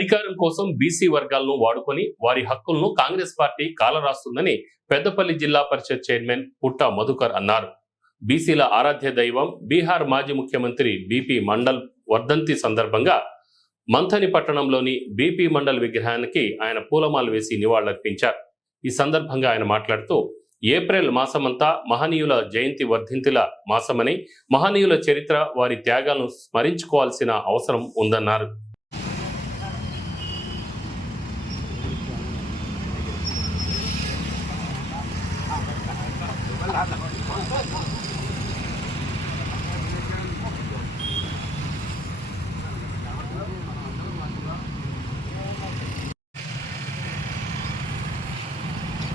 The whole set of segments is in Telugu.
అధికారం కోసం బీసీ వర్గాలను వాడుకొని వారి హక్కులను కాంగ్రెస్ పార్టీ కాలరాస్తుందని పెద్దపల్లి జిల్లా పరిషత్ చైర్మన్ పుట్ట మధుకర్ అన్నారు. బీసీల ఆరాధ్య దైవం బీహార్ మాజీ ముఖ్యమంత్రి బీపీ మండల్ వర్ధంతి సందర్భంగా మంథని పట్టణంలోని బీపీ మండల్ విగ్రహానికి ఆయన పూలమాలు వేసి నివాళులర్పించారు. ఈ సందర్భంగా ఆయన మాట్లాడుతూ ఏప్రిల్ మాసమంతా మహనీయుల జయంతి వర్ధంతిల మాసమని, మహనీయుల చరిత్ర, వారి త్యాగాలను స్మరించుకోవాల్సిన అవసరం ఉందన్నారు.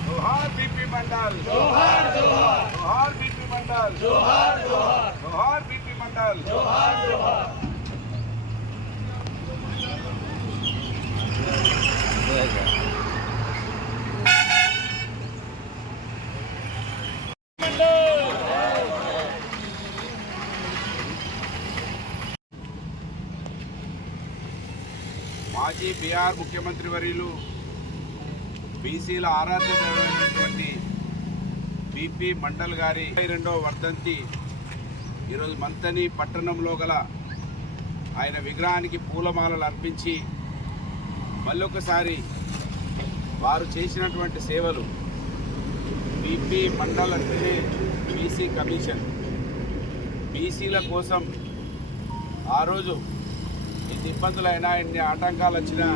जोहार बीपी मंडल, जोहार जोहार, जोहार बीपी मंडल, जोहार जोहार, जोहार बीपी मंडल, जोहार जोहार। మాజీ బిహార్ ముఖ్యమంత్రి వర్యులు బీసీల ఆరాధ్య దైవమైనటువంటి బీపీ మండల్ గారి 22వ వర్ధంతి ఈరోజు మంతని పట్టణంలో గల ఆయన విగ్రహానికి పూలమాలలు అర్పించి మళ్ళొకసారి వారు చేసినటువంటి సేవలు, బీపీ మండల్ అంటే బీసీ కమిషన్, బీసీల కోసం ఆ రోజు ఎన్ని ఇబ్బందులైనా ఎన్ని ఆటంకాలు వచ్చినా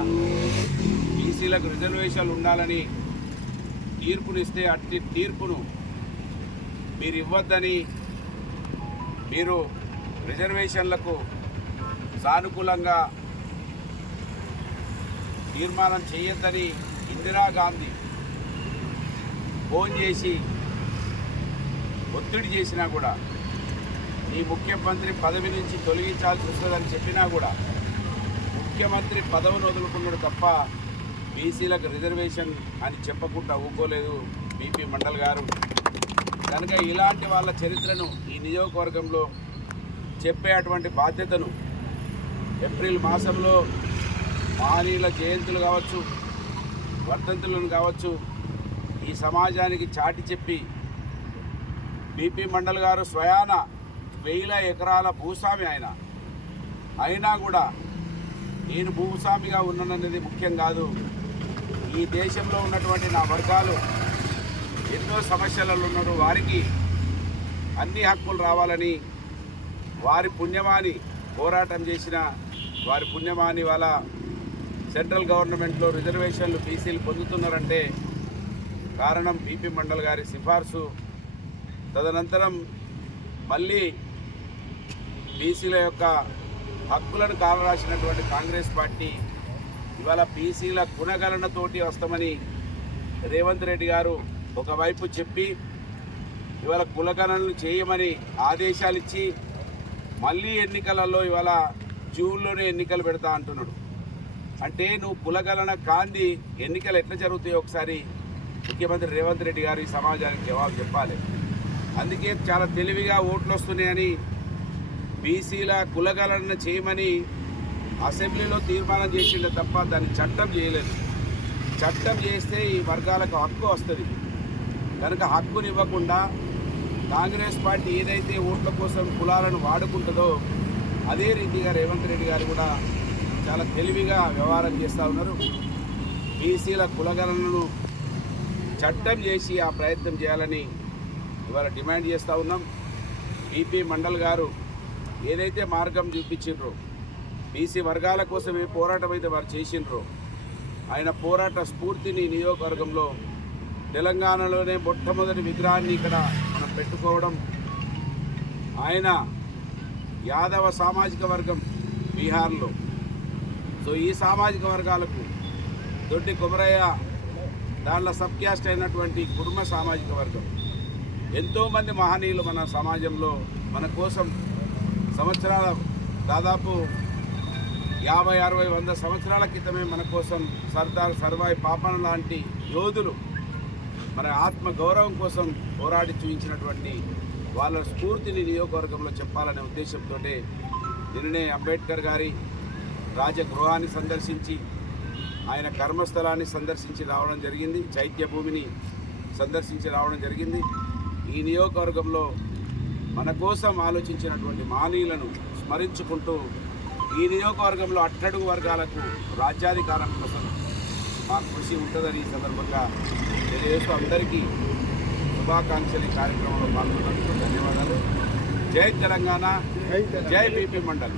బీసీలకు రిజర్వేషన్లు ఉండాలని తీర్పునిస్తే అట్టి తీర్పును మీరు ఇవ్వద్దని, మీరు రిజర్వేషన్లకు సానుకూలంగా తీర్మానం చేయొద్దని ఇందిరాగాంధీ ఫోన్ చేసి ఒత్తిడి చేసినా కూడా, ఈ ముఖ్యమంత్రి పదవి నుంచి తొలగించాల్సి వస్తుందని చెప్పినా కూడా ముఖ్యమంత్రి పదవిని వదులుకున్నాడు తప్ప బీసీలకు రిజర్వేషన్ అని చెప్పకుండా ఊకోలేదు బీపీ మండల్ గారు. కనుక ఇలాంటి వాళ్ళ చరిత్రను ఈ నియోజకవర్గంలో చెప్పేటువంటి బాధ్యతను ఏప్రిల్ మాసంలో మహనీయుల జయంతులు కావచ్చు, వర్ధంతులను కావచ్చు, ఈ సమాజానికి చాటి చెప్పి, బీపీ మండల్ గారు స్వయాన 1000 ఎకరాల భూస్వామి అయినా కూడా నేను భూస్వామిగా ఉన్నాననేది ముఖ్యం కాదు, ఈ దేశంలో ఉన్నటువంటి నా వర్గాలు ఎన్నో సమస్యలలో ఉన్నారు, వారికి అన్ని హక్కులు రావాలని వారి పుణ్యమాని పోరాటం చేసిన వారి పుణ్యమాని వాళ్ళ సెంట్రల్ గవర్నమెంట్లో రిజర్వేషన్లు బీసీలు పొందుతున్నారంటే కారణం బీపీ మండల్ గారి సిఫార్సు. తదనంతరం మళ్ళీ బీసీల యొక్క హక్కులను కాలరాసినటువంటి కాంగ్రెస్ పార్టీ ఇవాళ బీసీల గుణగణనతోటి వస్తామని రేవంత్ రెడ్డి గారు ఒకవైపు చెప్పి ఇవాళ కులగణనలు చేయమని ఆదేశాలు ఇచ్చి మళ్ళీ ఎన్నికలలో ఇవాళ జూన్లోనే ఎన్నికలు పెడతా అంటున్నాడు. అంటే నువ్వు కులగణన కాంది ఎన్నికలు ఎట్లా జరుగుతాయో ఒకసారి ముఖ్యమంత్రి రేవంత్ రెడ్డి గారు ఈ సమాజానికి జవాబు చెప్పాలి. అందుకే చాలా తెలివిగా ఓట్లు వస్తున్నాయని బీసీల కులగణన చేయమని అసెంబ్లీలో తీర్మానం చేసిండే తప్ప దాన్ని చట్టం చేయలేదు. చట్టం చేస్తే ఈ వర్గాలకు హక్కు వస్తుంది. కనుక హక్కునివ్వకుండా కాంగ్రెస్ పార్టీ ఏదైతే ఓట్ల కోసం కులాలను వాడుకుంటుందో అదే రీతిగా రేవంత్ రెడ్డి గారు కూడా చాలా తెలివిగా వ్యవహారం చేస్తూ ఉన్నారు. బీసీల కులగణనను చట్టం చేసి ఆ ప్రయత్నం చేయాలని ఇవాళ డిమాండ్ చేస్తూ ఉన్నాం. బీపీ మండల్ గారు ఏదైతే మార్గం చూపించిండ్రో, బీసీ వర్గాల కోసం ఏ పోరాటం అయితే వారు చేసిండ్రో, ఆయన పోరాట స్ఫూర్తిని నియోజకవర్గంలో తెలంగాణలోనే మొట్టమొదటి విగ్రహాన్ని ఇక్కడ మనం పెట్టుకోవడం, ఆయన యాదవ సామాజిక వర్గం బీహార్లో, సో ఈ సామాజిక వర్గాలకు దొడ్డి కొమరయ్య దాంట్లో సబ్ క్యాస్ట్ అయినటువంటి కుటుంబ సామాజిక వర్గం, ఎంతోమంది మహనీయులు మన సమాజంలో మన కోసం సంవత్సరాల దాదాపు 50, 60, 100 సంవత్సరాల క్రితమే మన కోసం సర్దార్ సర్వాయి పాపన లాంటి యోధులు మన ఆత్మ గౌరవం కోసం పోరాడి చూపించినటువంటి వాళ్ళ స్ఫూర్తిని నియోజకవర్గంలో చెప్పాలనే ఉద్దేశంతో నిన్ననే అంబేద్కర్ గారి రాజగృహాన్ని సందర్శించి ఆయన కర్మస్థలాన్ని సందర్శించి రావడం జరిగింది, చైత్య భూమిని సందర్శించి రావడం జరిగింది. ఈ నియోజకవర్గంలో మన కోసం ఆలోచించినటువంటి మహనీయులను స్మరించుకుంటూ ఈ నియోజకవర్గంలో అట్టడుగు వర్గాలకు రాజ్యాధికారం కోసం మా కృషి ఉంటుందని ఈ సందర్భంగా తెలియజేస్తూ అందరికీ శుభాకాంక్షలు. ఈ కార్యక్రమంలో పాల్గొన్నందుకు ధన్యవాదాలు. జై తెలంగాణ, జై బీపీ మండల్.